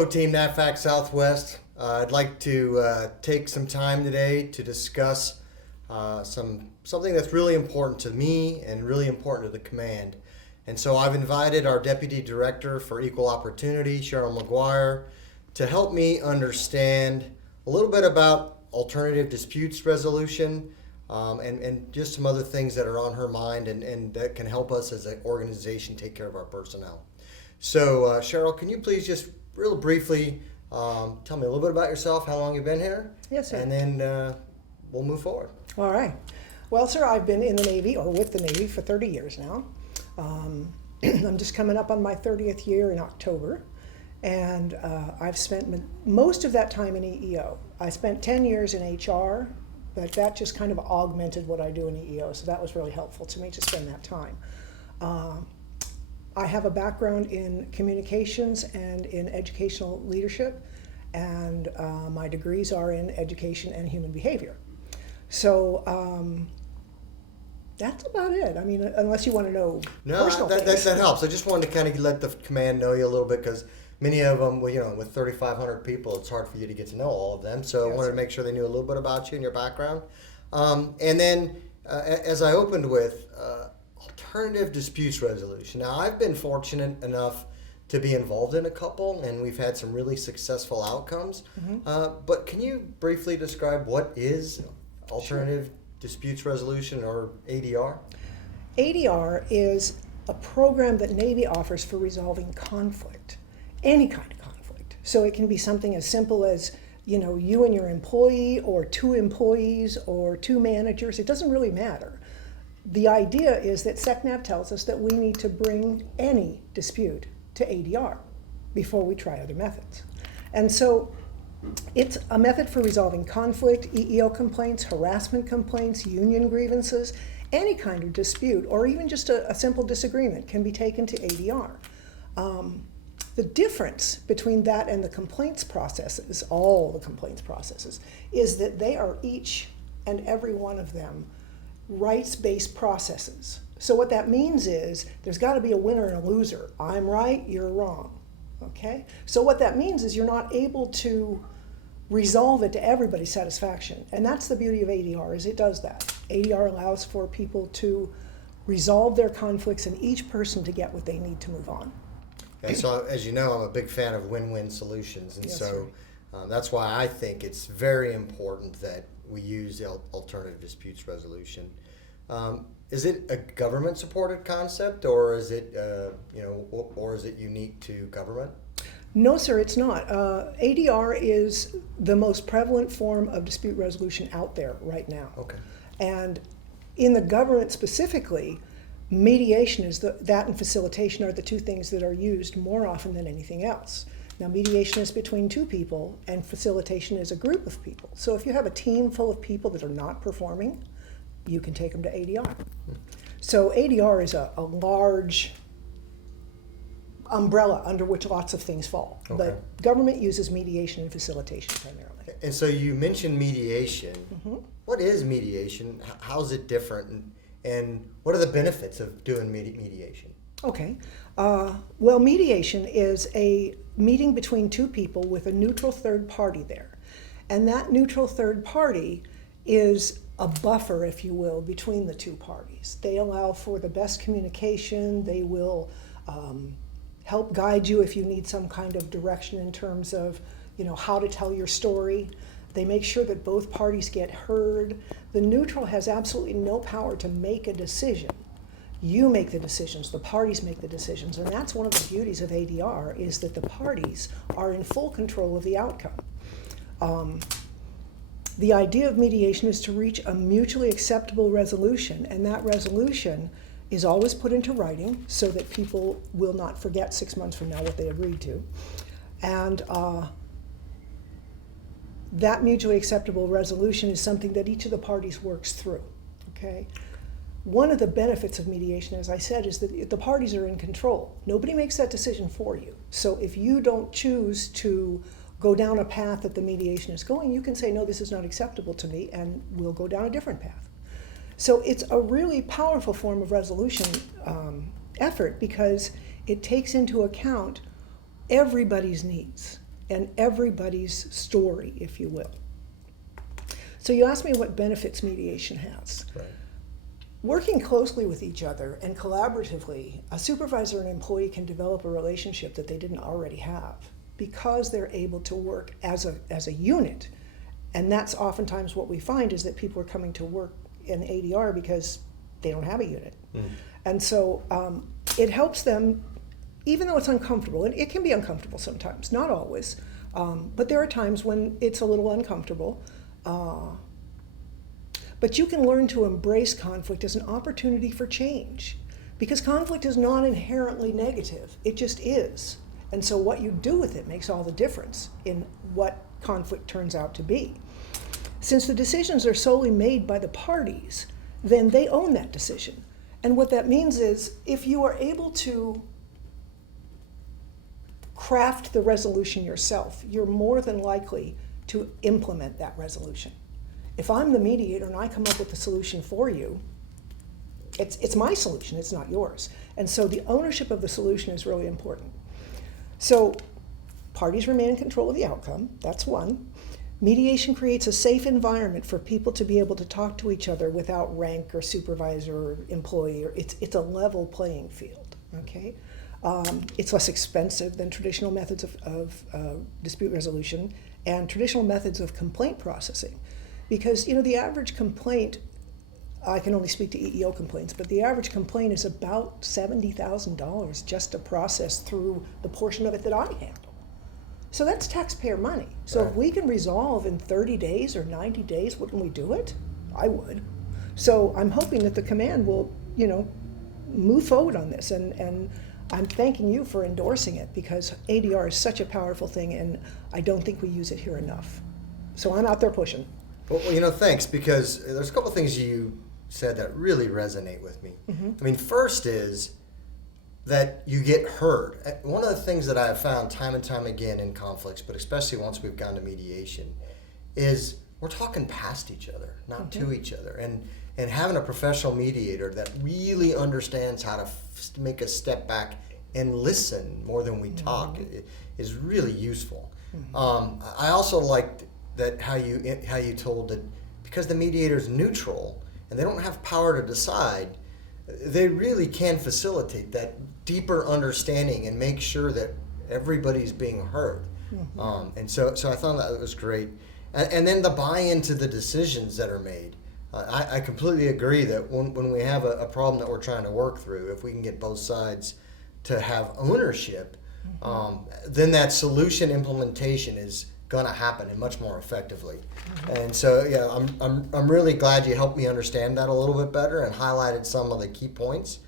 Hello, Team NAVFAC Southwest. I'd like to take some time today to discuss something that's really important to me and really important to the command. And so I've invited our Deputy Director for Equal Opportunity, Cheryl McGuire, to help me understand a little bit about alternative disputes resolution and just some other things that are on her mind and that can help us as an organization take care of our personnel. So Cheryl, can you please just real briefly tell me a little bit about yourself, how long you've been here? Yes, sir. And then we'll move forward. All right. Well, sir, I've been in the Navy or with the Navy for 30 years now. I'm just coming up on my 30th year in October, and I've spent most of that time in EEO. I spent 10 years in HR, but that just kind of augmented what I do in EEO, so that was really helpful to me to spend that time. I have a background in communications and in educational leadership, and my degrees are in education and human behavior. So that's about it. I mean, unless you want to know personal things. That helps. I just wanted to kind of let the command know you a little bit because many of them, well, with 3,500 people, it's hard for you to get to know all of them. So I wanted to make sure they knew a little bit about you and your background. And then, as I opened with, alternative disputes resolution. Now, I've been fortunate enough to be involved in a couple, and we've had some really successful outcomes. Mm-hmm. But can you briefly describe what is alternative disputes resolution, or ADR? ADR is a program that Navy offers for resolving conflict, any kind of conflict. So it can be something as simple as, you and your employee, or two employees, or two managers. It doesn't really matter. The idea is that SecNav tells us that we need to bring any dispute to ADR before we try other methods. And so it's a method for resolving conflict, EEO complaints, harassment complaints, union grievances, any kind of dispute, or even just a simple disagreement can be taken to ADR. The difference between that and the complaints processes, all the complaints processes, is that they are each and every one of them rights-based processes. So what that means is there's got to be a winner and a loser. I'm right, you're wrong. Okay? So what that means is you're not able to resolve it to everybody's satisfaction. And that's the beauty of ADR, is it does that. ADR allows for people to resolve their conflicts and each person to get what they need to move on. And so, as you know, I'm a big fan of win-win solutions. And yes, that's why I think it's very important that we use the alternative disputes resolution. Is it a government-supported concept, or is it, or is it unique to government? No, sir, it's not. ADR is the most prevalent form of dispute resolution out there right now. Okay. And in the government specifically, mediation is that and facilitation are the two things that are used more often than anything else. Now, mediation is between two people, and facilitation is a group of people. So if you have a team full of people that are not performing, you can take them to ADR. So ADR is a large umbrella under which lots of things fall. Okay. But government uses mediation and facilitation primarily. And so you mentioned mediation. Mm-hmm. What is mediation? How is it different? And what are the benefits of doing mediation? Okay. Well, mediation is a meeting between two people with a neutral third party there. And that neutral third party is a buffer, if you will, between the two parties. They allow for the best communication. They will help guide you if you need some kind of direction in terms of, how to tell your story. They make sure that both parties get heard. The neutral has absolutely no power to make a decision. You make the decisions, the parties make the decisions, and that's one of the beauties of ADR, is that the parties are in full control of the outcome. The idea of mediation is to reach a mutually acceptable resolution, and that resolution is always put into writing so that people will not forget 6 months from now what they agreed to. And that mutually acceptable resolution is something that each of the parties works through, okay? One of the benefits of mediation, as I said, is that the parties are in control. Nobody makes that decision for you. So if you don't choose to go down a path that the mediation is going, you can say, no, this is not acceptable to me, and we'll go down a different path. So it's a really powerful form of resolution effort because it takes into account everybody's needs. and everybody's story, if you will. So you asked me what benefits mediation has. Right. Working closely with each other and collaboratively, a supervisor and employee can develop a relationship that they didn't already have because they're able to work as a unit. And that's oftentimes what we find is that people are coming to work in ADR because they don't have a unit. And so it helps them, even though it's uncomfortable, and it can be uncomfortable sometimes, not always, but there are times when it's a little uncomfortable. But you can learn to embrace conflict as an opportunity for change, because conflict is not inherently negative, it just is. And so what you do with it makes all the difference in what conflict turns out to be. Since the decisions are solely made by the parties, then they own that decision. And what that means is, if you are able to craft the resolution yourself, you're more than likely to implement that resolution. If I'm the mediator and I come up with a solution for you, it's my solution, it's not yours. And so the ownership of the solution is really important. So parties remain in control of the outcome, that's one. Mediation creates a safe environment for people to be able to talk to each other without rank or supervisor or employee. It's a level playing field, okay? It's less expensive than traditional methods of dispute resolution and traditional methods of complaint processing. Because, the average complaint, I can only speak to EEO complaints, but the average complaint is about $70,000 just to process through the portion of it that I handle. So that's taxpayer money. So if we can resolve in 30 days or 90 days, wouldn't we do it? I would. So I'm hoping that the command will, move forward on this. And I'm thanking you for endorsing it, because ADR is such a powerful thing, and I don't think we use it here enough. So I'm out there pushing. Well, thanks, because there's a couple things you said that really resonate with me. I mean, first is that you get heard. One of the things that I have found time and time again in conflicts, but especially once we've gone to mediation, is we're talking past each other, not to each other. And having a professional mediator that really understands how to make a step back and listen more than we talk is really useful. I also liked that how you told that because the mediator is neutral and they don't have power to decide, they really can facilitate that deeper understanding and make sure that everybody's being heard. And so I thought that was great. And then the buy-in to the decisions that are made. I completely agree that when we have a problem that we're trying to work through, if we can get both sides to have ownership, then that solution implementation is going to happen and much more effectively. And so, yeah, I'm really glad you helped me understand that a little bit better and highlighted some of the key points.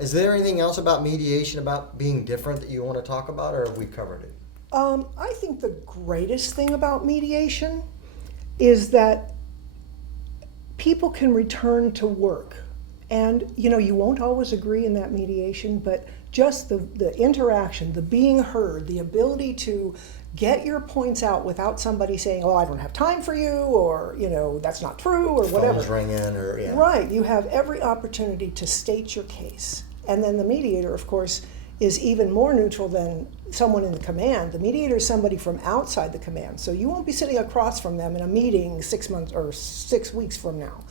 Is there anything else about mediation, about being different, that you want to talk about, or have we covered it? I think the greatest thing about mediation is that people can return to work. And, you won't always agree in that mediation, but just the interaction, the being heard, the ability to get your points out without somebody saying, I don't have time for you, or, that's not true, or whatever. Phones ringing, or, yeah. Right, you have every opportunity to state your case. And then the mediator, of course, is even more neutral than someone in the command. The mediator is somebody from outside the command, so you won't be sitting across from them in a meeting 6 months or 6 weeks from now.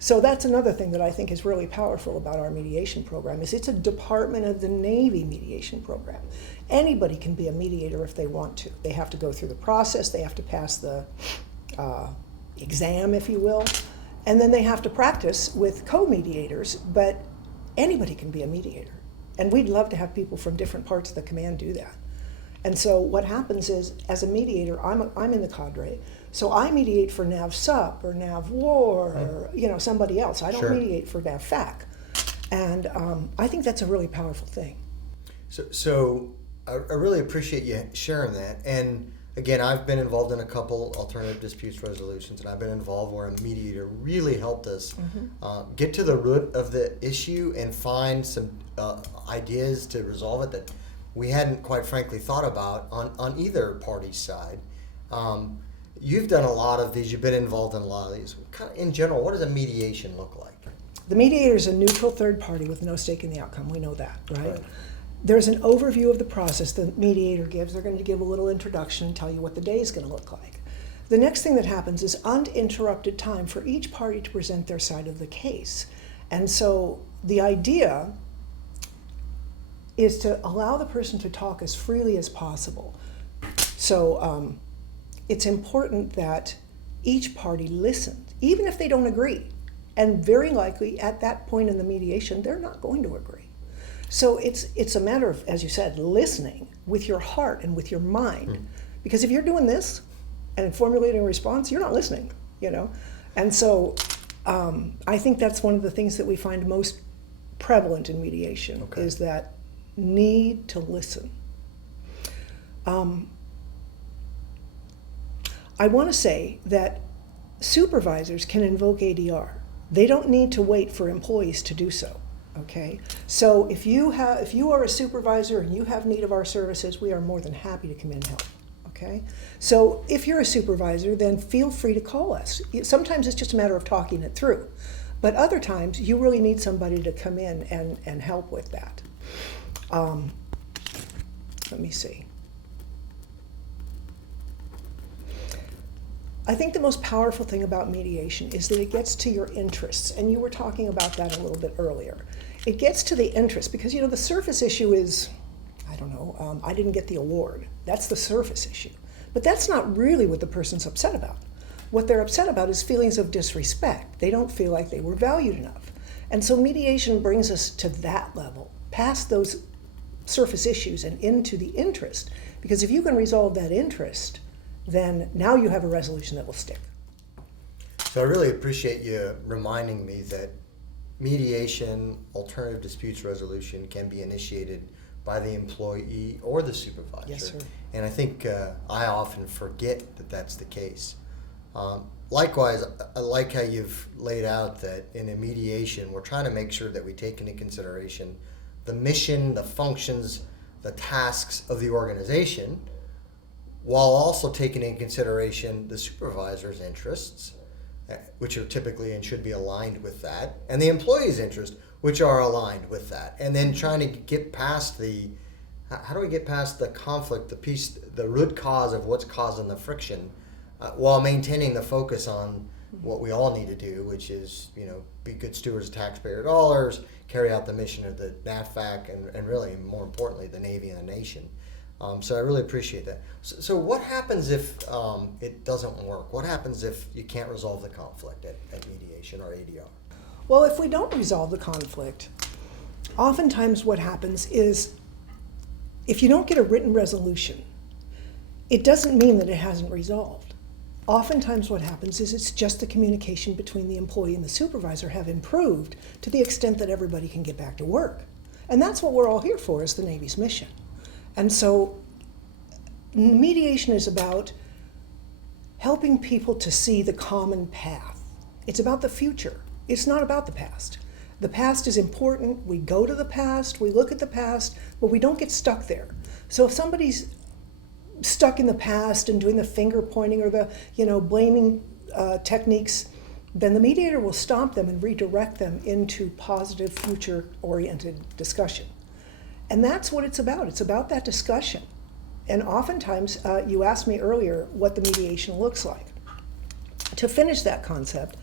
So that's another thing that I think is really powerful about our mediation program, is it's a Department of the Navy mediation program. Anybody can be a mediator if they want to. They have to go through the process, they have to pass the exam, if you will, and then they have to practice with co-mediators, but anybody can be a mediator. And we'd love to have people from different parts of the command do that. And so what happens is, as a mediator, I'm in the cadre, so I mediate for NAVSUP or NAVWAR or somebody else. I don't mediate for NAVFAC. And I think that's a really powerful thing. So I really appreciate you sharing that. And again, I've been involved in a couple alternative disputes resolutions, and I've been involved where a mediator really helped us get to the root of the issue and find some ideas to resolve it that we hadn't, quite frankly, thought about on either party's side. You've done a lot of these. You've been involved in a lot of these. Kind of in general, what does a mediation look like? The mediator is a neutral third party with no stake in the outcome. We know that, right? There's an overview of the process the mediator gives. They're going to give a little introduction and tell you what the day is going to look like. The next thing that happens is uninterrupted time for each party to present their side of the case. And so the idea is to allow the person to talk as freely as possible. So it's important that each party listens, even if they don't agree. And very likely at that point in the mediation, they're not going to agree. So it's a matter of, as you said, listening with your heart and with your mind. Because if you're doing this and formulating a response, you're not listening, you know? And so I think that's one of the things that we find most prevalent in mediation, is that need to listen. I want to say that supervisors can invoke ADR. They don't need to wait for employees to do so. Okay, so if you are a supervisor and you have need of our services, we are more than happy to come in and help. Okay, so if you're a supervisor, then feel free to call us. Sometimes it's just a matter of talking it through, but other times you really need somebody to come in and help with that. Let me see. I think the most powerful thing about mediation is that it gets to your interests, and you were talking about that a little bit earlier. It gets to the interest because, you know, the surface issue is, I don't know, I didn't get the award. That's the surface issue. But that's not really what the person's upset about. What they're upset about is feelings of disrespect. They don't feel like they were valued enough. And so mediation brings us to that level, past those surface issues and into the interest. Because if you can resolve that interest, then now you have a resolution that will stick. So I really appreciate you reminding me that mediation, alternative disputes resolution can be initiated by the employee or the supervisor. Yes, sir. And I think I often forget that that's the case. Likewise, I like how you've laid out that in a mediation, we're trying to make sure that we take into consideration the mission, the functions, the tasks of the organization, while also taking into consideration the supervisor's interests, which are typically and should be aligned with that, and the employee's interests, which are aligned with that. And then trying to get past how do we get past the conflict, the root cause of what's causing the friction, while maintaining the focus on what we all need to do, which is, you know, be good stewards of taxpayer dollars, carry out the mission of the NAVFAC, and really, more importantly, the Navy and the nation. So I really appreciate that. So what happens if it doesn't work? What happens if you can't resolve the conflict at mediation or ADR? Well, if we don't resolve the conflict, oftentimes what happens is if you don't get a written resolution, it doesn't mean that it hasn't resolved. Oftentimes what happens is it's just the communication between the employee and the supervisor have improved to the extent that everybody can get back to work. And that's what we're all here for, is the Navy's mission. And so mediation is about helping people to see the common path. It's about the future. It's not about the past. The past is important. We go to the past, we look at the past, but we don't get stuck there. So if somebody's stuck in the past and doing the finger pointing or the, blaming techniques, then the mediator will stop them and redirect them into positive, future-oriented discussion. And that's what it's about. It's about that discussion. And oftentimes, you asked me earlier what the mediation looks like. To finish that concept,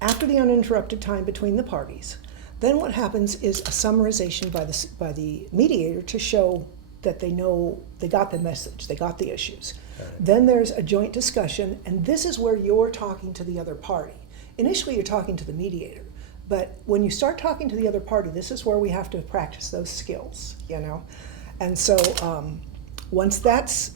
after the uninterrupted time between the parties, then what happens is a summarization by the mediator to show that they know they got the message, they got the issues. Then there's a joint discussion, and this is where you're talking to the other party. Initially, you're talking to the mediator. But when you start talking to the other party, this is where we have to practice those skills, And so once that's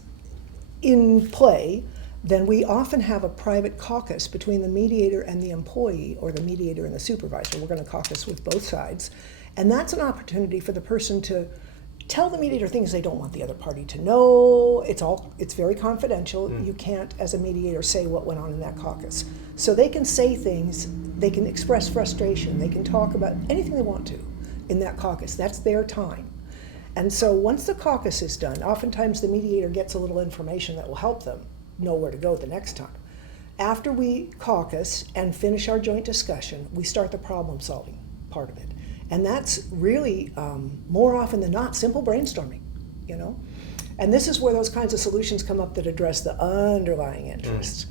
in play, then we often have a private caucus between the mediator and the employee, or the mediator and the supervisor. We're going to caucus with both sides. And that's an opportunity for the person to tell the mediator things they don't want the other party to know. It's very confidential. You can't, as a mediator, say what went on in that caucus. So they can say things, they can express frustration, they can talk about anything they want to in that caucus. That's their time. And so once the caucus is done, oftentimes the mediator gets a little information that will help them know where to go the next time. After we caucus and finish our joint discussion, we start the problem-solving part of it. And that's really, more often than not, simple brainstorming, you know? And this is where those kinds of solutions come up that address the underlying interests.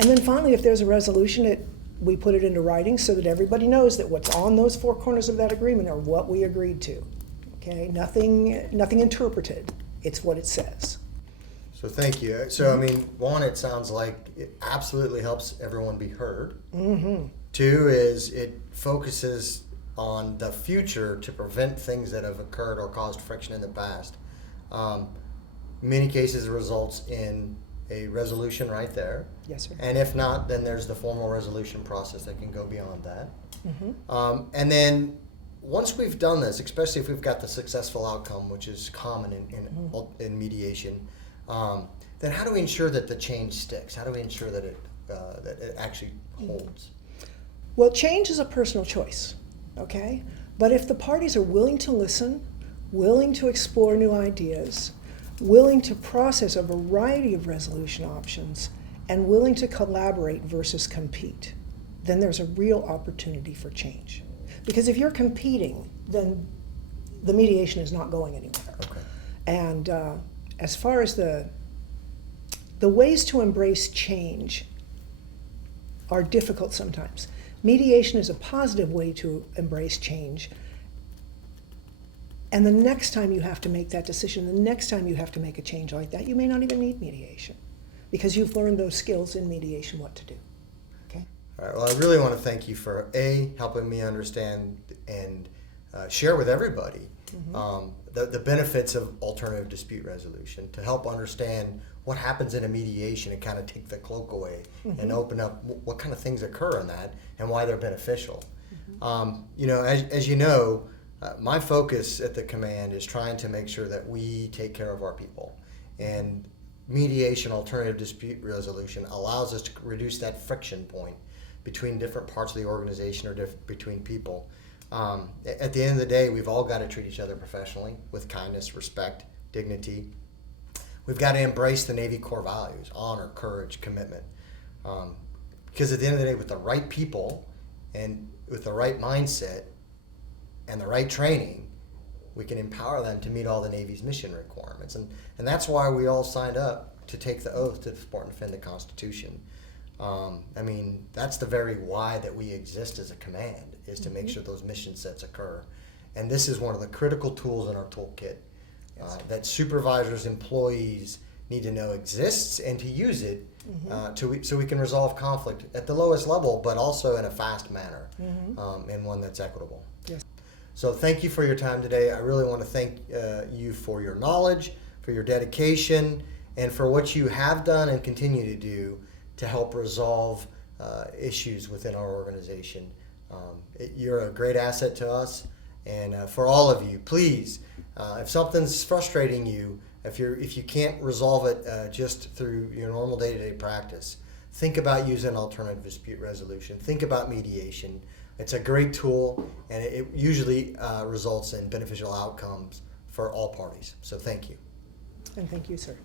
And then finally, if there's a resolution, we put it into writing so that everybody knows that what's on those four corners of that agreement are what we agreed to. Okay, nothing interpreted. It's what it says. So thank you. So I mean, one, it sounds like it absolutely helps everyone be heard. Mm-hmm. Two is it focuses on the future to prevent things that have occurred or caused friction in the past. Many cases it results in a resolution right there. Yes, sir. And if not, then there's the formal resolution process that can go beyond that. Mm-hmm. And then once we've done this, especially if we've got the successful outcome, which is common in mediation, then how do we ensure that the change sticks? How do we ensure that it actually holds? Well, change is a personal choice, okay? But if the parties are willing to listen, willing to explore new ideas, willing to process a variety of resolution options, and willing to collaborate versus compete, then there's a real opportunity for change. Because if you're competing, then the mediation is not going anywhere. Okay. And as far as the ways to embrace change are difficult sometimes. Mediation is a positive way to embrace change. And the next time you have to make that decision, the next time you have to make a change like that, you may not even need mediation because you've learned those skills in mediation what to do. Okay? All right. Well, I really want to thank you for helping me understand and share with everybody the benefits of alternative dispute resolution, to help understand what happens in a mediation and kind of take the cloak away and open up what kind of things occur in that and why they're beneficial. You know, as you know, my focus at the command is trying to make sure that we take care of our people, and mediation, alternative dispute resolution, allows us to reduce that friction point between different parts of the organization or between people. At the end of the day, we've all got to treat each other professionally with kindness, respect, dignity. We've got to embrace the Navy core values: honor, courage, commitment. Because at the end of the day, with the right people and with the right mindset and the right training, we can empower them to meet all the Navy's mission requirements. And that's why we all signed up to take the oath to support and defend the Constitution. I mean, that's the very why that we exist as a command, is to make sure those mission sets occur. And this is one of the critical tools in our toolkit that supervisors, employees need to know exists and to use it so we can resolve conflict at the lowest level, but also in a fast manner and one that's equitable. Yes. So thank you for your time today. I really want to thank you for your knowledge, for your dedication, and for what you have done and continue to do to help resolve issues within our organization. You're a great asset to us, and for all of you, please, if something's frustrating you, if you can't resolve it just through your normal day-to-day practice, think about using alternative dispute resolution. Think about mediation. It's a great tool, and it usually results in beneficial outcomes for all parties. So thank you. And thank you, sir.